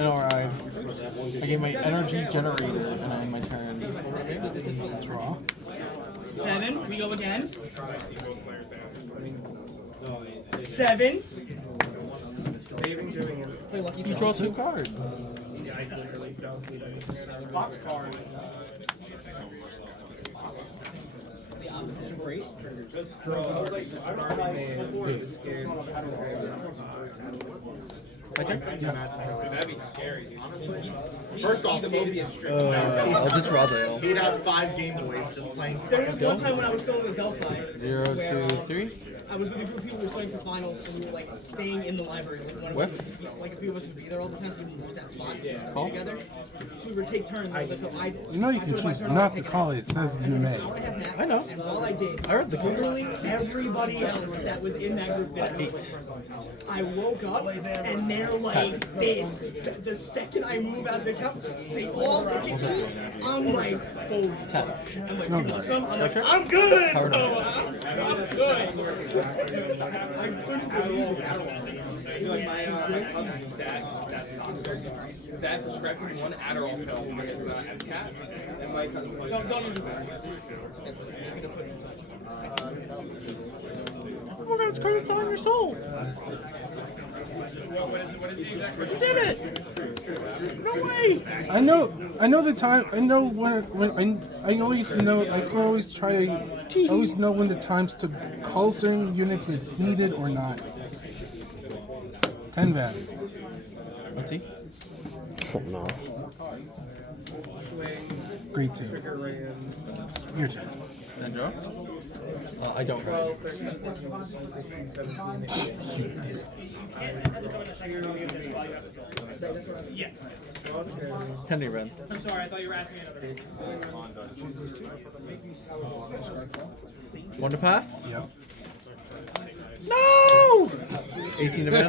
Alright. I get my energy generator and I end my turn. Draw. 7. We go again. 7. You draw 2 cards. Box card. That'd be scary. First off, I'll just draw Dale. he'd have 5 Game Boys just playing. There was one time when I was filming with Delphi. 0, 2, 3. I was with a group of people who were studying for finals, and we were like staying in the library. Like one of us, like a few of us would be there all the time, so we would use that spot just Call. together. So we would take turns. And so I, You know you can choose not to call it. It says you may. I know. And while I did, I heard the call. literally everybody else that was in that group did it. 8. I woke up and they're like this. The second I move out the couch, they all look at me. I'm like, holy. 10. I'm like, you want some? I'm like, I'm good, bro. I'm good. I couldn't believe it. His dad prescribed him 1 Adderall pill for his cat, and like, Don't use it. Oh my god, it's cards on your soul. what is the exact? You did it. No way. I know the time. I know when I always know. I could always try to. I always know when the times to call certain units it's needed or not. 10 value. What's he? Oh, no. Great too. Your turn. Send draw? I don't draw. Yes. 10 to run. I'm sorry, I thought you were asking me another. 1 to pass? Yep. No! 18 to run.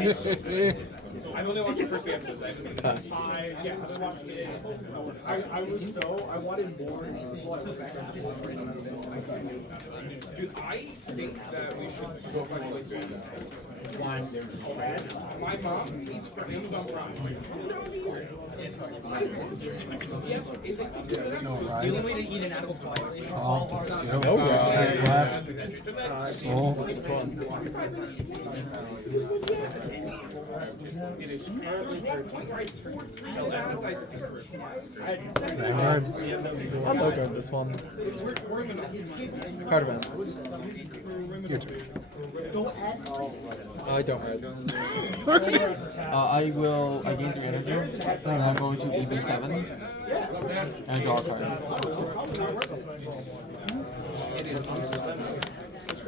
I've only watched the first 3 episodes. I haven't seen Pass. I wanted more. Dude, I think that we should go for my mom is from Amazon Prime. No, The right? only way to eat an apple quietly. Oh, skill. No, right. Blast. Soul. Vanguard. I'll no guard this one. Card event. Your turn. I don't red. I gain 3 energy, and I'm going to EV7, and draw a card.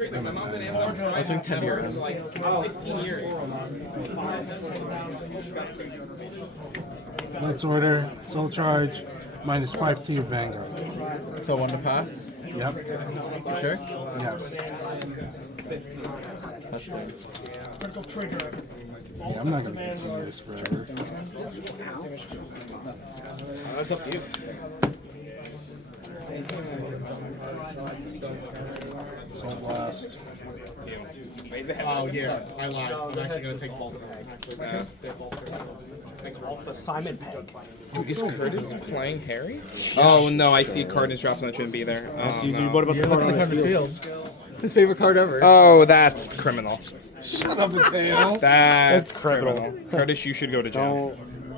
I was doing 10 years. Like 15 years. Let's order. Soul charge. -5 to your Vanguard. So 1 to pass? Yep. You sure? Yes. That's fine. Yeah, I'm not gonna continue this forever. That's up to you. Soul blast. Oh yeah, I lied. I'm actually gonna take both of them. Simon Pegg. Is Curtis playing Harry? Oh no, I see a card in his drops and it shouldn't be there. Oh, no. What about the card on Look at his the field? field. His favorite card ever. Oh, that's criminal. Shut up, Mateo. That's It's criminal. Curtis, you should go to jail.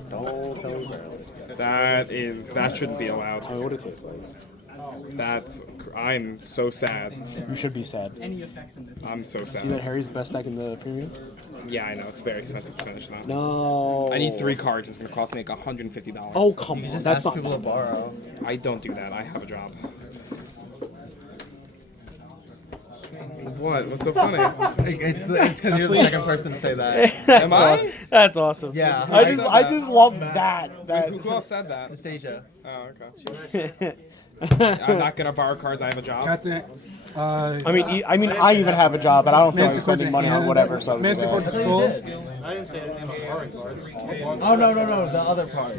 Don't tell me That shouldn't be allowed. Tell me what it tastes like. I'm so sad. You should be sad. Any effects in this? I'm so See that sad. Harry's best deck in the premium? Yeah, I know, it's very expensive to finish that. No. I need 3 cards, it's gonna cost me like $150. Oh, come on. Just That's ask not people to bad. borrow. I don't do that, I have a job. What? What's so funny? It's because you're the second person to say that. Am I? That's awesome. Yeah, I said just that. love that. Who else said that? Anastasia. Oh, okay. I'm not gonna borrow cards, I have a job. Got that. I even have a job, but I don't feel like spending money on whatever. So Manticore Soul. Oh, no, the other part.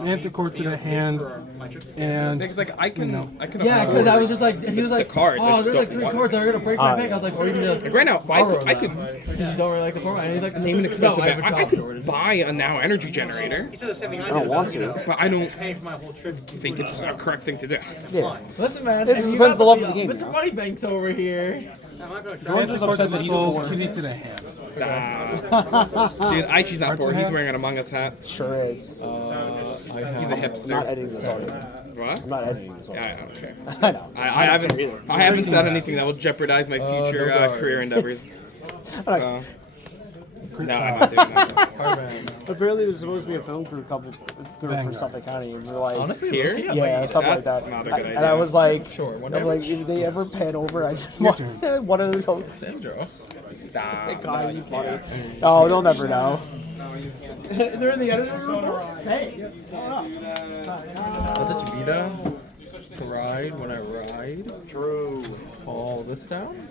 Manticore to the hand, and Because like I can Yeah, because I was just like, he was like, cards, I oh, just there's like don't 3 want cards that are gonna break my bank. I was like, or you can just Like right now, I could because you don't really like the format. And he's like, name an expensive no, I have bag. a I challenge could ordered. buy a now energy generator, I don't want to. but I don't think it's a correct thing to do. Yeah. Listen, man, It and you depends got the love of the game, Mr. you know? Moneybank's over here. George is upset that he's soul, soul, kitty to the hand. Stop. Dude, Aichi's not poor. He's wearing an Among Us hat. Sure is. He's a I'm not hipster. editing this audio. What? I'm not editing this audio. Yeah, I don't care. I know. I haven't said anything that will jeopardize my future career endeavors. So. No, I'm not doing that. Apparently, there's supposed to be a film crew couple for Suffolk County, and we're like, Honestly, Here? yeah, something like That's that. not a good And I idea. was like, Sure, I'm whatever. like, if they ever pan over, I just want one of the coats. Sandro. Stop. God, you funny. Oh, they'll never know. They're in the editor room. Say. I'll touch Vita. Ride when I ride. True. All this down.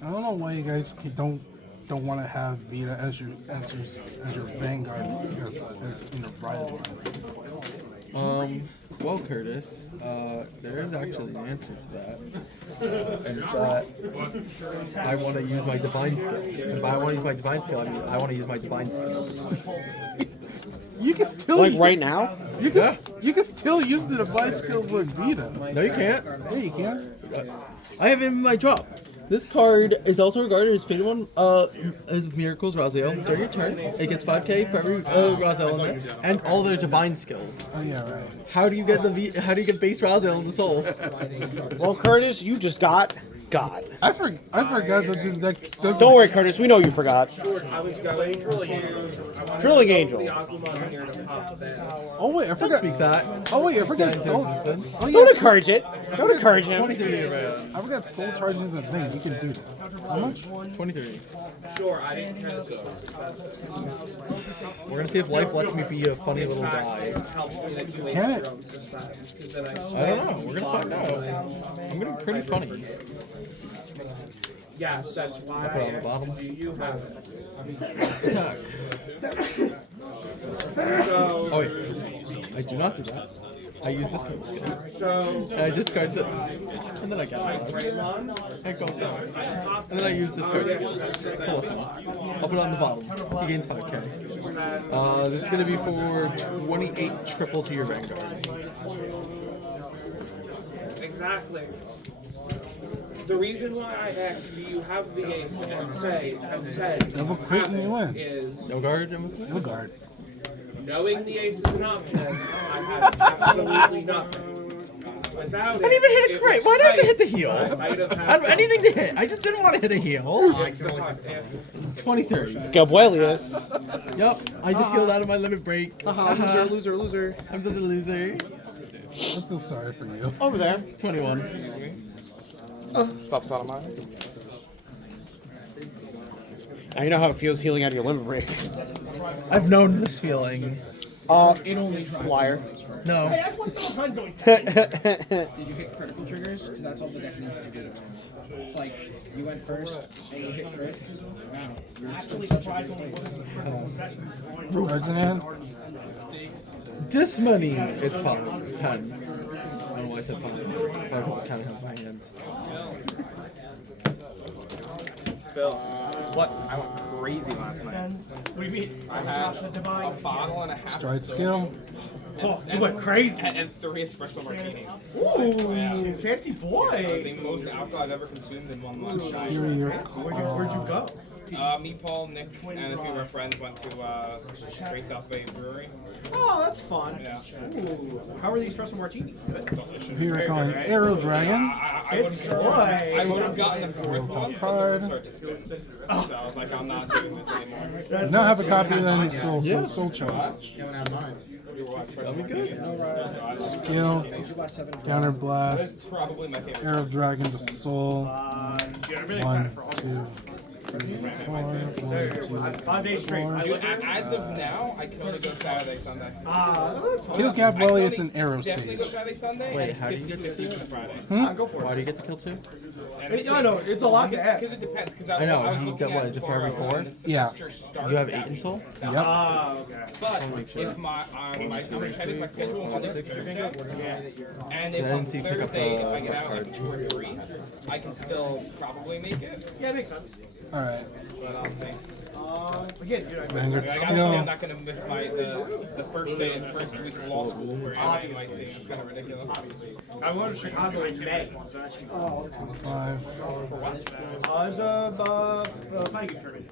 I don't know why you guys don't want to have Vita as your Vanguard as in the rival. Well, Curtis, there is actually an answer to that. And it's that I want to use my divine skill. And by I want to use my divine skill, I mean I want to use my divine skill. You can still Like use, right now? You can still use the divine skill with Vita. No, you can't. Yeah, you can. I have him in my drop. This card is also regarded as Fated One, as Miracles Raziel. During your turn, it gets 5k for every Raziel in there, and all their divine skills. Oh yeah, right. How do you get how do you get base Raziel in the soul? Well, Curtis, you just got God. I forgot that this deck doesn't. Don't worry, Curtis. We know you forgot. Drilling Angel. Oh wait, I forgot. Speak that. Oh wait, I forgot Soul. Existence. Oh yeah, Don't encourage it. Don't encourage him. 23 right? I forgot Soul Charging is a thing. You can do that. How much? 23. We're gonna see if life lets me be a funny little guy. Can it? I don't know. We're gonna find out. I'm gonna be pretty funny. Yes, that's why. I put it on the bottom. Attack. Oh wait, I do not do that. I use this card skill. And I discard this. And then I get this. I go down. And then I use this card skill. So what's one? I'll put it on the bottom. He gains 5k. This is going to be for 28 triple to your Vanguard. Exactly. The reason why I asked, do you have the ace and said Double crit and you win. is No guard, I'm assuming? No guard. knowing the ace is an option, I have absolutely nothing. Without I didn't even hit a crit. Why did I have to hit the heel? I might have I don't have anything to hit. I just didn't want to hit a heel. 23. Gabuelius. Yup, I just healed out of my limit break. Loser. I'm such a loser. I feel sorry for you. Over there. 21. Stop spot of mine. Now you know how it feels healing out of your limit break. I've known this feeling. Liar. No. Did you hit critical triggers? Because that's all the deck needs to do. It's like you went first and you hit crits. Wow. You're actually surprisingly Cards in hand. This money, it's fine. 10. I don't know why I said 5. Why because it's 10 has my hand. Phil, what? I went crazy last night. I had a bottle and a half. Stride skill. Oh, you went crazy. And 3 espresso martinis. Ooh, fancy It was boy. the most alcohol I've ever consumed in 1 month. Superior. Where'd you go? Me, Paul, Nick, and a few of our friends went to Great South Bay Brewery. Oh, that's fun. Yeah. Ooh, how are these espresso martinis? Good. Superior calling Arrow Dragon. I would have gotten the 4th one, but card. the start to spin. So I was like, I'm not doing this anymore. You now have a copy of the new Soul Charge. That'll be good. Skill. Counter Blast. Probably my favorite. Arrow Dragon to Soul. 1, 2, 5 days straight. As of now, I can only go Saturday, Sunday. Kill Gabrielius and Arrow Definitely go Sage. Saturday, Sunday. Wait, and how do you get to 50-50 kill? Friday. Go for Why it. do you get to kill 2? I know, it's a lot to ask. Because it depends. Because I know, I was you looking get what, at is it for every tomorrow 4? when the Yeah. semester starts You have 8 that until? week. Yep. Okay. But if I'm checking my schedule on the Thursday, and if I on didn't see you pick up Thursday, if I the get out card. like 2 or 3, I can still probably make it. Yeah, it makes sense. Alright. But I'll see. Again, you know, Vanguard I gotta say, I'm still. not gonna miss the first day of first week of law school for NYC. It's kind of ridiculous. I'm going to Chicago in May, so that should be cool. 5. There's a fighting tournament.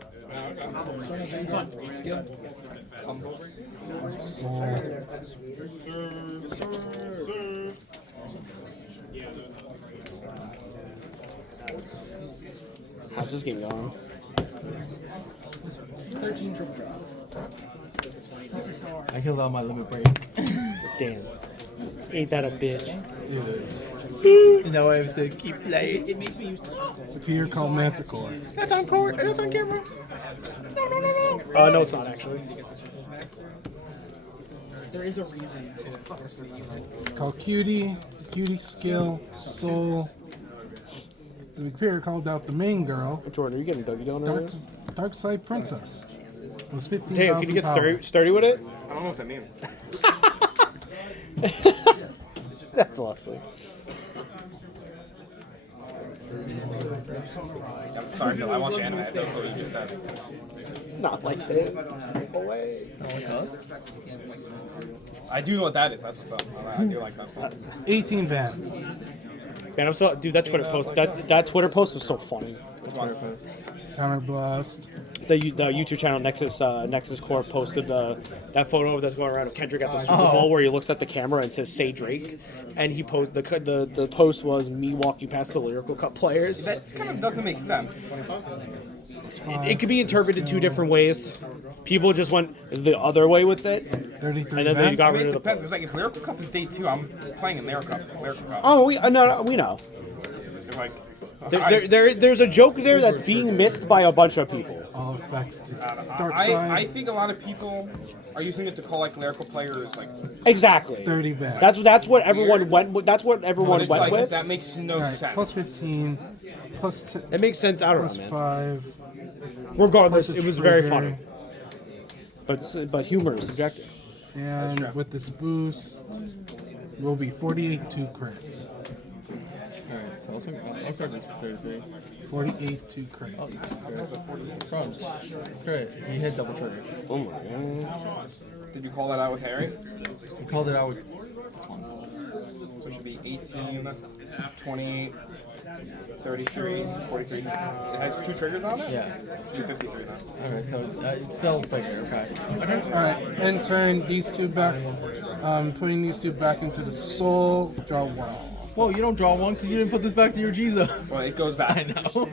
Soul. How's this game going? 13 triple drop. I killed all my limit break. Damn. Ain't that a bitch? It is. Now I have to keep playing. It makes me used to Superior called Manticore. That's on court. That's on camera. No. No, it's not actually. There is a reason to. Called Cutie. Cutie skill. Soul. The Superior called out the main girl. Jordan, are you getting Dougie down Dark Side Princess. It was 15,000 Damn, can you get power. sturdy with it? I don't know what that means. That's lovely. I'm sorry, Phil. I watch anime. I don't know what you just said. Not like this. No way. I do know what that is. That's what's up. I do like that stuff. 18 van. Man, I'm so dude. That Twitter post. That Twitter post was so funny. Counter Blast. The YouTube channel Nexus Corp posted that photo that's going around of Kendrick at the Super Bowl where he looks at the camera and says "Say Drake," and he post the post was me walking past the Lyrical Cup players. That kind of doesn't make sense. It could be interpreted 2 different ways. People just went the other way with it, 33 and then van. they got I mean, rid it of the. depends. It's like if Lyrical Cup is day 2, I'm playing in Lyrical Cup. Oh, we no, we know. It's like, There's a joke there that's being missed by a bunch of people. All effects to Dark I Side. think a lot of people are using it to call like lyrical players like. Exactly. 30 van. That's what everyone went with. That's what everyone It's went like, with. that makes no Alright, sense. plus 15. Plus It makes sense. I don't plus know, man. 5. Regardless, plus a it was very trigger. funny. But humor is subjective. And with this boost, will be 48 to crit. Alright, so I'll card this for 33. 48 to crit. Oh, Crumbs. Great. He hit double trigger. Oh my god. Did you call that out with Harry? He called it out with So it should be 18, 28, 33, 43. It has 2 triggers on it? Yeah. 253 now. Okay, so it's still bigger, okay. Alright, and turn these 2 back. Putting these 2 back into the soul. Draw 1. Whoa, you don't draw 1 because you didn't put this back to your Jizo. Well, it goes back. I know.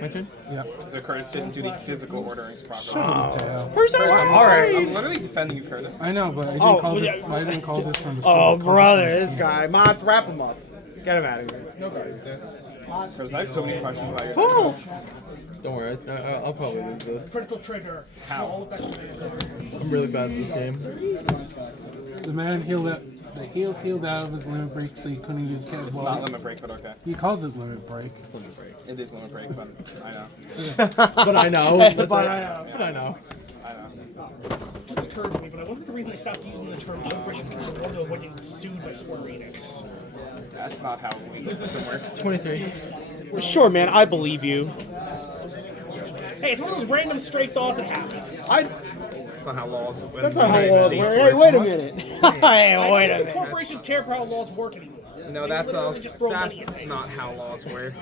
My turn? Yeah. So Curtis didn't do the physical orderings properly. Tail. I'm literally defending you, Curtis. I know, but I didn't call this from the soul. Oh brother, this guy. Mods, wrap him up. Get him out of here. Curtis, I have so many questions about your Don't worry, I'll probably lose this. Critical trigger. I'm really bad at this game. The man healed out of his limit break, so he couldn't use cat. It's not limit break, but okay. He calls it limit break. It is limit break, but I know. But I know. But I know. Just occurred to me, but I wonder if the reason they stopped using the term limit break is because they're worried about getting sued by Square Enix. That's not how the system works. 23. Sure, man. I believe you. Hey, it's one of those random stray thoughts that happens. That's not how laws work. That's not how laws work. Hey, wait a minute. Hey, wait a The minute. corporations care for how laws work anymore. No, They that's literally just throw money at that's things. not how laws work.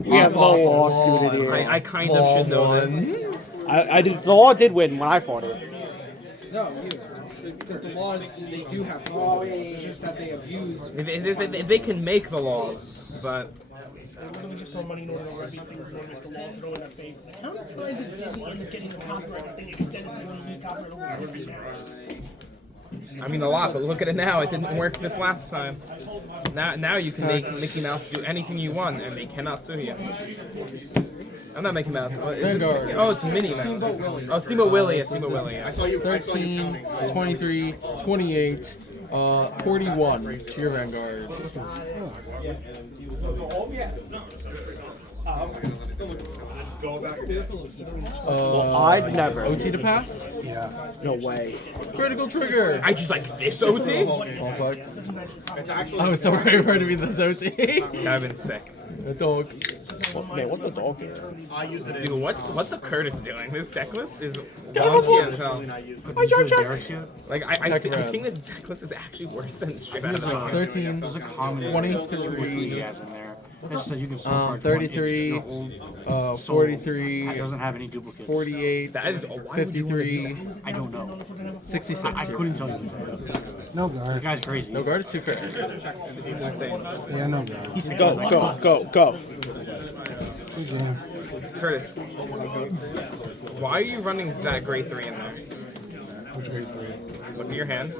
We have the law student here. I kind of should know this. I did. The law did win when I fought it. No, either. Because the laws, they do have laws. It's just that they abuse. They can make the laws, but They literally just throw money in order to remedy things in order to make the laws that don't have faith. How many times did Disney end up getting the copyright thing extended for the copyright over 30 years? I mean a lot, but look at it now. It didn't work this last time. Now you can make Mickey Mouse do anything you want, and they cannot sue you. I'm not Mickey Mouse. Vanguard. Oh, it's Minnie Mouse. Oh, Steamboat Willie. Yeah, Steamboat Willie. Yeah. 13, 23, 28, 41 to your Vanguard. I'd never. OT to pass? Yeah. No way. Critical trigger! I just like this OT. Complex. I was so ready for it to be this OT. I've been sick. A dog. Man, what's the dog here? Dude, what the Curtis doing? This deck list is wonky as hell. Like I think this deck list is actually worse than straight out of the box. 13, 23, 33, 43, doesn't have any duplicates. 48, That is why would you 53, I don't know. 66. I couldn't tell you. No The guard. guy's crazy. No guard, 2 crit. Yeah, no guard. Go. Good game. Curtis, why are you running that grade 3 in there? Look at your hand.